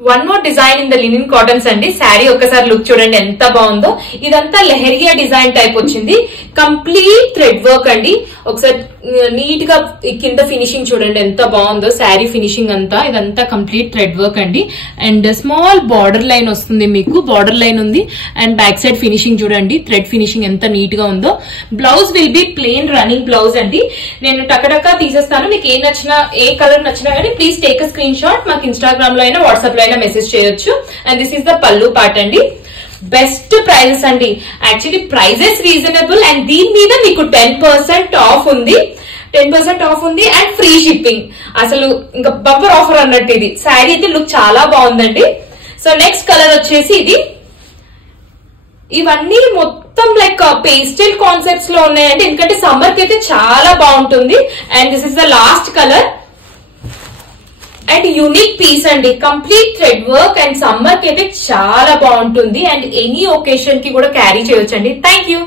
One more design in the linen cottons అండి. శారీ ఒక్కసారి look చూడండి ఎంత బాగుందో. ఇదంతా లెహరియా డిజైన్ టైప్ వచ్చింది. కంప్లీట్ థ్రెడ్ వర్క్ అండి. ఒకసారి నీట్ గా కింద ఫినిషింగ్ చూడండి ఎంత బాగుందో. శారీ ఫినిషింగ్ అంతా ఇదంతా కంప్లీట్ థ్రెడ్ వర్క్ అండి. అండ్ స్మాల్ బార్డర్ లైన్ వస్తుంది మీకు. బార్డర్ లైన్ ఉంది. అండ్ బ్యాక్ సైడ్ ఫినిషింగ్ చూడండి. థ్రెడ్ ఫినిషింగ్ ఎంత నీట్ గా ఉందో. Blouse will be plain running blouse అండి. నేను టకటకా తీసేస్తాను. మీకు ఏ నచ్చినా ఏ కలర్ నచ్చినా కానీ please take a screen shot. మాకు ఇన్స్టాగ్రామ్ లో అయినా వాట్సాప్ లో అయినా మెసేజ్ చేయొచ్చు. అండ్ దిస్ ఈస్ ద పల్లు పార్ట్ అండి. బెస్ట్ ప్రైజెస్ అండి. యాక్చువల్లీ ప్రైజెస్ రీజనబుల్ అండ్ దీని మీద మీకు 10% ఆఫ్ ఉంది. 10% ఆఫ్ ఉంది అండ్ ఫ్రీ షిప్పింగ్. అసలు ఇంకా బంపర్ ఆఫర్ అన్నట్టు ఇది. శారీ అయితే లుక్ చాలా బాగుందండి. సో నెక్స్ట్ కలర్ వచ్చేసి ఇది. ఇవన్నీ మొత్తం లైక్ పేస్టల్ కాన్సెప్ట్స్ లో ఉన్నాయండి. ఎందుకంటే సమ్మర్ కి అయితే చాలా బాగుంటుంది. And this is the last colour and unique piece అండి. Complete thread work and summer కి అయితే చాలా బాగుంటుంది. అండ్ ఎనీ ఒకేషన్ కి కూడా క్యారీ చేయొచ్చండి. Thank you.